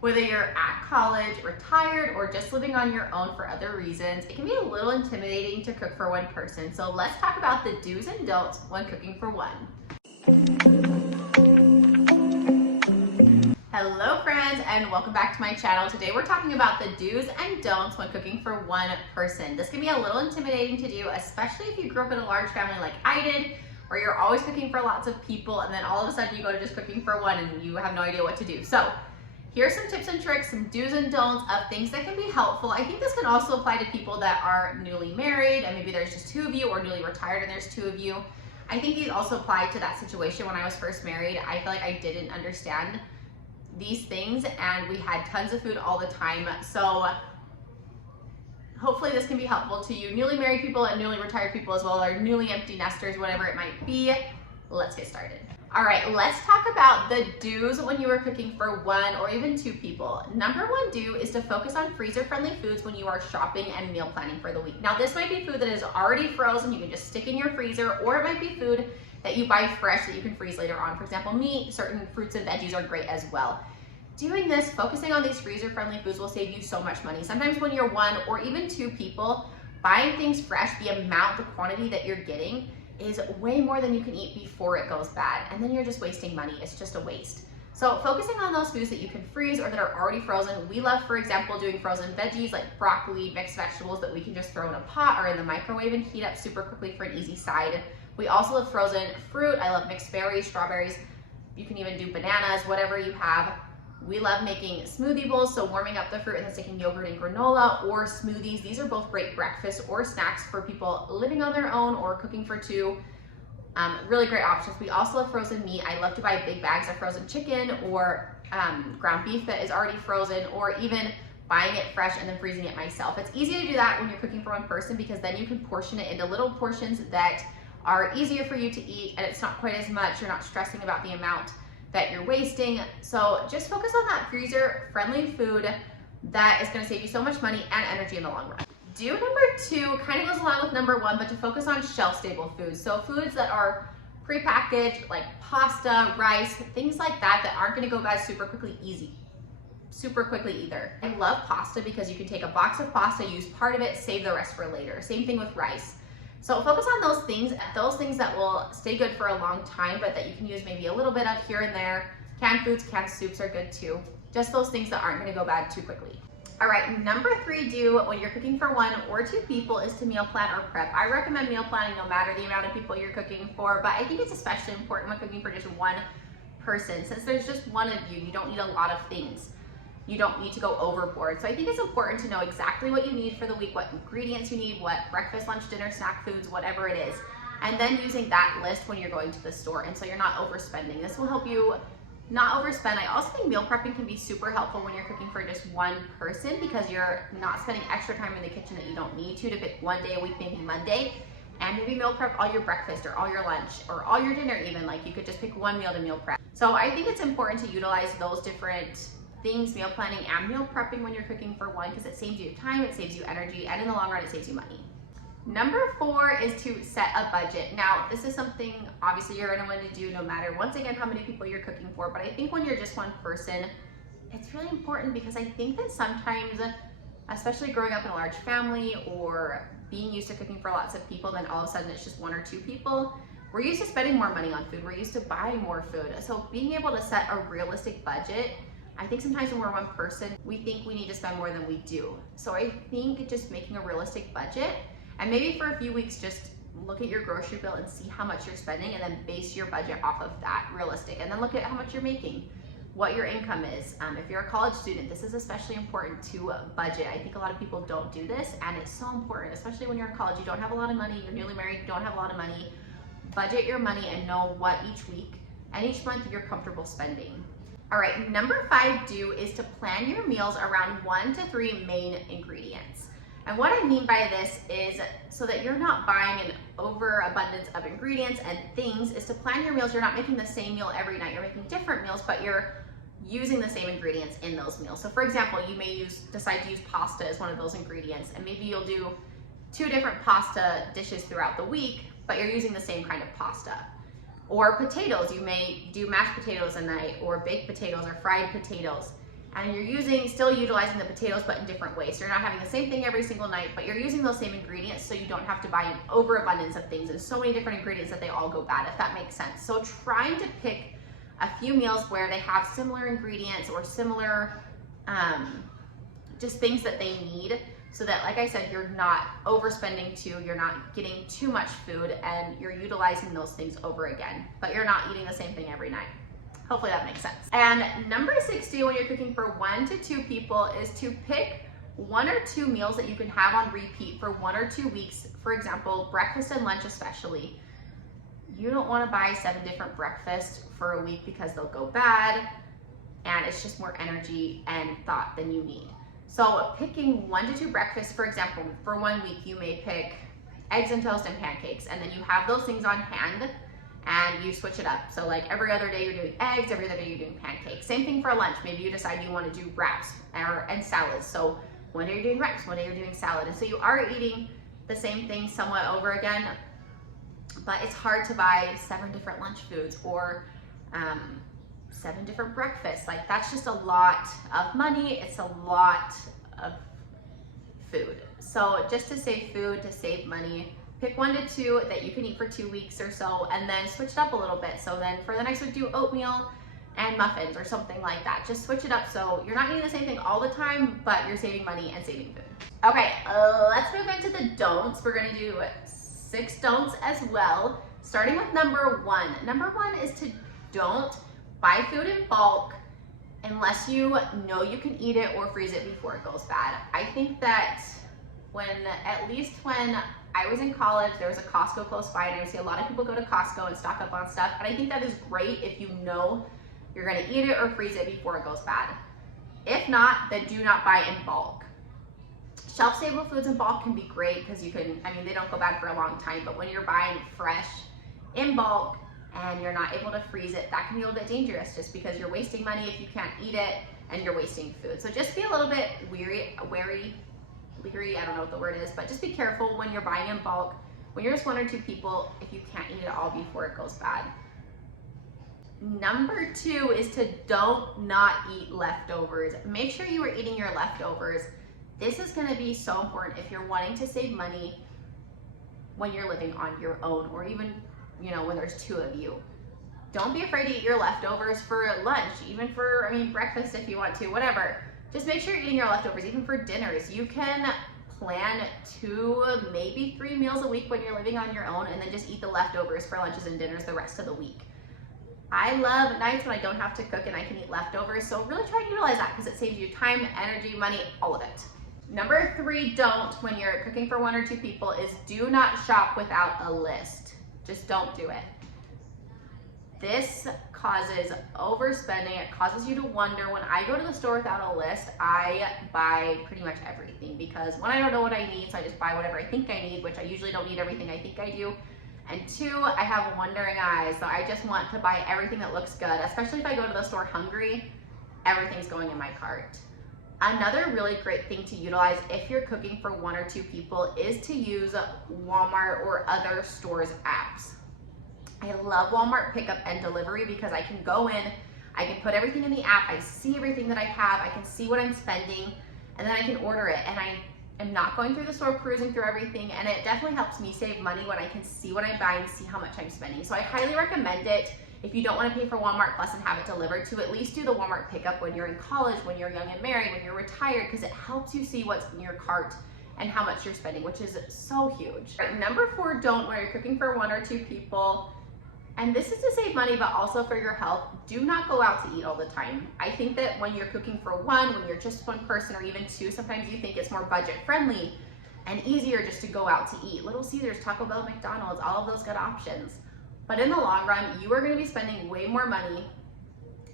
Whether you're at college, retired, or just living on your own for other reasons, it can be a little intimidating to cook for one person. So let's talk about the do's and don'ts when cooking for one. Hello friends, and welcome back to my channel. Today we're talking about the do's and don'ts when cooking for one person. This can be a little intimidating to do, especially if you grew up in a large family like I did, where you're always cooking for lots of people and then all of a sudden you go to just cooking for one and you have no idea what to do. So here's some tips and tricks, some do's and don'ts of things that can be helpful. I think this can also apply to people that are newly married and maybe there's just two of you, or newly retired and there's two of you. I think these also apply to that situation when I was first married. I feel like I didn't understand these things and we had tons of food all the time. So hopefully this can be helpful to you newly married people and newly retired people as well, or newly empty nesters, whatever it might be. Let's get started. All right, let's talk about the do's when you are cooking for one or even two people. Number one do is to focus on freezer-friendly foods when you are shopping and meal planning for the week. Now, this might be food that is already frozen, you can just stick in your freezer, or it might be food that you buy fresh that you can freeze later on. For example, meat, certain fruits and veggies are great as well. Doing this, focusing on these freezer-friendly foods will save you so much money. Sometimes when you're one or even two people, buying things fresh, the quantity that you're getting is way more than you can eat before it goes bad. And then you're just wasting money. It's just a waste. So focusing on those foods that you can freeze or that are already frozen. We love, for example, doing frozen veggies like broccoli, mixed vegetables that we can just throw in a pot or in the microwave and heat up super quickly for an easy side. We also love frozen fruit. I love mixed berries, strawberries. You can even do bananas, whatever you have. We love making smoothie bowls, so warming up the fruit and then sticking yogurt and granola, or smoothies. These are both great breakfast or snacks for people living on their own or cooking for two. Really great options. We also love frozen meat. I love to buy big bags of frozen chicken or ground beef that is already frozen, or even buying it fresh and then freezing it myself. It's easy to do that when you're cooking for one person because then you can portion it into little portions that are easier for you to eat, and it's not quite as much. You're not stressing about the amount that you're wasting. So just focus on that freezer-friendly food that is gonna save you so much money and energy in the long run. Do number two kind of goes along with number one, but to focus on shelf-stable foods. So foods that are prepackaged, like pasta, rice, things like that, that aren't gonna go bad super quickly either. I love pasta because you can take a box of pasta, use part of it, save the rest for later. Same thing with rice. So focus on those things that will stay good for a long time, but that you can use maybe a little bit of here and there. Canned foods, canned soups are good too. Just those things that aren't gonna go bad too quickly. All right, number three do when you're cooking for one or two people is to meal plan or prep. I recommend meal planning no matter the amount of people you're cooking for, but I think it's especially important when cooking for just one person. Since there's just one of you, you don't need a lot of things. You don't need to go overboard. So I think it's important to know exactly what you need for the week, what ingredients you need, what breakfast, lunch, dinner, snack foods, whatever it is. And then using that list when you're going to the store. And so you're not overspending. This will help you not overspend. I also think meal prepping can be super helpful when you're cooking for just one person because you're not spending extra time in the kitchen that you don't need to pick one day a week, maybe Monday, and maybe meal prep all your breakfast or all your lunch or all your dinner even. Like you could just pick one meal to meal prep. So I think it's important to utilize those different things, meal planning and meal prepping when you're cooking for one, because it saves you time, it saves you energy, and in the long run, it saves you money. Number four is to set a budget. Now, this is something obviously you're gonna want to do no matter, once again, how many people you're cooking for, but I think when you're just one person, it's really important because I think that sometimes, especially growing up in a large family or being used to cooking for lots of people, then all of a sudden it's just one or two people, we're used to spending more money on food, we're used to buying more food. So being able to set a realistic budget, I think sometimes when we're one person, we think we need to spend more than we do. So I think just making a realistic budget, and maybe for a few weeks, just look at your grocery bill and see how much you're spending and then base your budget off of that realistic. And then look at how much you're making, what your income is. If you're a college student, this is especially important to budget. I think a lot of people don't do this, and it's so important, especially when you're in college, you don't have a lot of money, you're newly married, you don't have a lot of money. Budget your money and know what each week and each month you're comfortable spending. All right, number five do is to plan your meals around 1 to 3 main ingredients. And what I mean by this is so that you're not buying an overabundance of ingredients and things, is to plan your meals. You're not making the same meal every night. You're making different meals, but you're using the same ingredients in those meals. So for example, you may decide to use pasta as one of those ingredients, and maybe you'll do 2 different pasta dishes throughout the week, but you're using the same kind of pasta. Or potatoes, you may do mashed potatoes a night, or baked potatoes, or fried potatoes. and you're still utilizing the potatoes, but in different ways. So you're not having the same thing every single night, but you're using those same ingredients, so you don't have to buy an overabundance of things and so many different ingredients that they all go bad, if that makes sense. So trying to pick a few meals where they have similar ingredients or similar just things that they need, so that, like I said, you're not overspending too, you're not getting too much food, and you're utilizing those things over again, but you're not eating the same thing every night. Hopefully that makes sense. And number 60, when you're cooking for 1 to 2 people, is to pick 1 or 2 meals that you can have on repeat for 1 or 2 weeks. For example, breakfast and lunch especially. You don't want to buy 7 different breakfasts for a week because they'll go bad, and it's just more energy and thought than you need. So picking 1 to 2 breakfasts, for example, for 1 week, you may pick eggs and toast and pancakes, and then you have those things on hand and you switch it up. So like every other day you're doing eggs, every other day you're doing pancakes. Same thing for lunch. Maybe you decide you want to do wraps and salads. So one day you're doing wraps, one day you're doing salad. And so you are eating the same thing somewhat over again, but it's hard to buy 7 different lunch foods or 7 different breakfasts. Like, that's just a lot of money. It's a lot of food. So just to save food, to save money, pick 1 to 2 that you can eat for 2 weeks or so, and then switch it up a little bit. So then for the next week, do oatmeal and muffins or something like that. Just switch it up so you're not eating the same thing all the time, but you're saving money and saving food. Okay, let's move into the don'ts. We're gonna do 6 don'ts as well, starting with number 1. Number 1 is to don't buy food in bulk unless you know you can eat it or freeze it before it goes bad. I think that at least when I was in college, there was a Costco close by, and I see a lot of people go to Costco and stock up on stuff, and I think that is great if you know you're gonna eat it or freeze it before it goes bad. If not, then do not buy in bulk. Shelf-stable foods in bulk can be great because you can, I mean, they don't go bad for a long time, but when you're buying fresh in bulk and you're not able to freeze it, that can be a little bit dangerous just because you're wasting money if you can't eat it and you're wasting food. So just be a little bit wary, I don't know what the word is, but just be careful when you're buying in bulk. When you're just 1 or 2 people, if you can't eat it all before it goes bad. Number 2 is to don't not eat leftovers. Make sure you are eating your leftovers. This is gonna be so important if you're wanting to save money when you're living on your own, or even, you know, when there's 2 of you. Don't be afraid to eat your leftovers for lunch, even for, breakfast if you want to, whatever. Just make sure you're eating your leftovers, even for dinners. You can plan 2, maybe 3 meals a week when you're living on your own, and then just eat the leftovers for lunches and dinners the rest of the week. I love nights when I don't have to cook and I can eat leftovers, so really try to utilize that because it saves you time, energy, money, all of it. Number 3 don't, when you're cooking for 1 or 2 people, is do not shop without a list. Just don't do it. This causes overspending. It causes you to wonder. When I go to the store without a list, I buy pretty much everything because 1, I don't know what I need, so I just buy whatever I think I need, which I usually don't need everything I think I do. And 2, I have wandering eyes, so I just want to buy everything that looks good, especially if I go to the store hungry, everything's going in my cart. Another really great thing to utilize if you're cooking for 1 or 2 people is to use Walmart or other stores' apps. I love Walmart pickup and delivery because I can go in, I can put everything in the app, I see everything that I have, I can see what I'm spending, and then I can order it. And I am not going through the store cruising through everything, and it definitely helps me save money when I can see what I'm buying, see how much I'm spending. So I highly recommend it. If you don't want to pay for Walmart Plus and have it delivered, to at least do the Walmart pickup when you're in college, when you're young and married, when you're retired, because it helps you see what's in your cart and how much you're spending, which is so huge. Number 4 don't, when you're cooking for 1 or 2 people, and this is to save money, but also for your health, do not go out to eat all the time. I think that when you're cooking for 1, when you're just 1 person, or even 2, sometimes you think it's more budget friendly and easier just to go out to eat. Little Caesars, Taco Bell, McDonald's, all of those good options. But in the long run, you are gonna be spending way more money,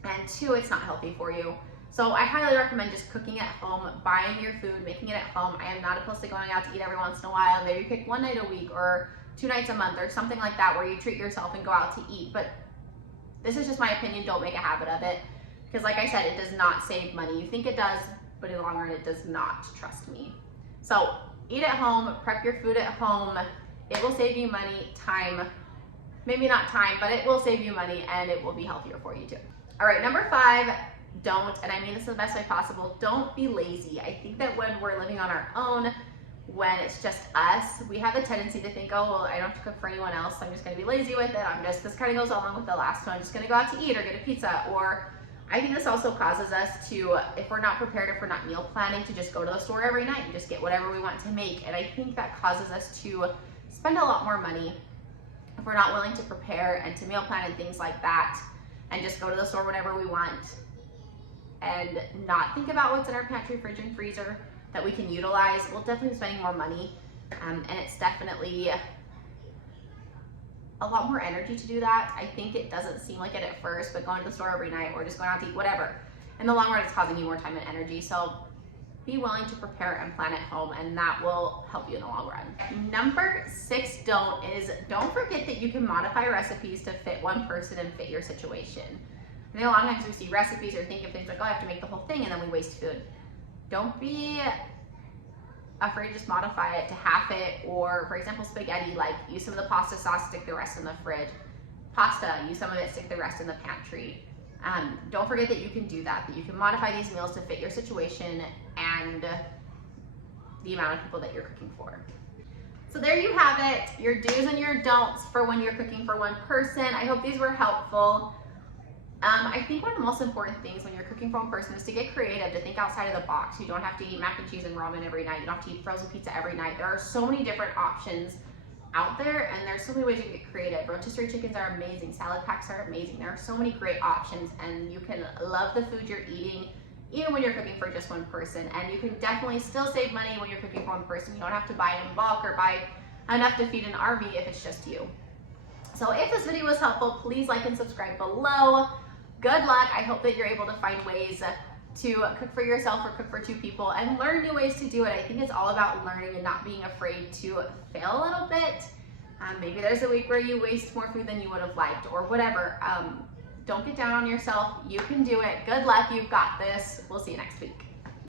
and 2, it's not healthy for you. So I highly recommend just cooking at home, buying your food, making it at home. I am not opposed to going out to eat every once in a while. Maybe pick 1 night a week or 2 nights a month or something like that where you treat yourself and go out to eat. But this is just my opinion. Don't make a habit of it because, like I said, it does not save money. You think it does, but in the long run, it does not. Trust me. So eat at home, prep your food at home. It will save you money, time, maybe not time, but it will save you money and it will be healthier for you too. All right, number 5, don't, and I mean this in the best way possible, don't be lazy. I think that when we're living on our own, when it's just us, we have a tendency to think, oh, well, I don't have to cook for anyone else, so I'm just gonna be lazy with it. This kind of goes along with the last one, I'm just gonna go out to eat or get a pizza. Or I think this also causes us to, if we're not prepared, if we're not meal planning, to just go to the store every night and just get whatever we want to make. And I think that causes us to spend a lot more money if we're not willing to prepare and to meal plan and things like that, and just go to the store whenever we want and not think about what's in our pantry, fridge, and freezer that we can utilize. We'll definitely be spending more money, and it's definitely a lot more energy to do that. I think it doesn't seem like it at first, but going to the store every night or just going out to eat, whatever, in the long run, it's causing you more time and energy. So be willing to prepare and plan at home, and that will help you in the long run. Number 6 don't forget that you can modify recipes to fit one person and fit your situation. I think a lot of times we see recipes or think of things like, oh, I have to make the whole thing, and then we waste food. Don't be afraid to just modify it to half it, or for example, spaghetti, like use some of the pasta sauce, stick the rest in the fridge. Pasta, use some of it, stick the rest in the pantry. Don't forget that you can do that you can modify these meals to fit your situation and the amount of people that you're cooking for. So there you have it, your do's and your don'ts for when you're cooking for one person. I hope these were helpful. I think one of the most important things when you're cooking for one person is to get creative, to think outside of the box. You don't have to eat mac and cheese and ramen every night. You don't have to eat frozen pizza every night. There are so many different options out there, and there's so many ways you can get creative. Rotisserie chickens are amazing. Salad packs are amazing. There are so many great options, and you can love the food you're eating even when you're cooking for just one person. And you can definitely still save money when you're cooking for one person. You don't have to buy it in bulk or buy enough to feed an army if it's just you. So if this video was helpful, please like and subscribe below. Good luck. I hope that you're able to find ways to cook for yourself or cook for 2 people and learn new ways to do it. I think it's all about learning and not being afraid to fail a little bit. Maybe there's a week where you waste more food than you would have liked or whatever. Don't get down on yourself. You can do it. Good luck. You've got this. We'll see you next week.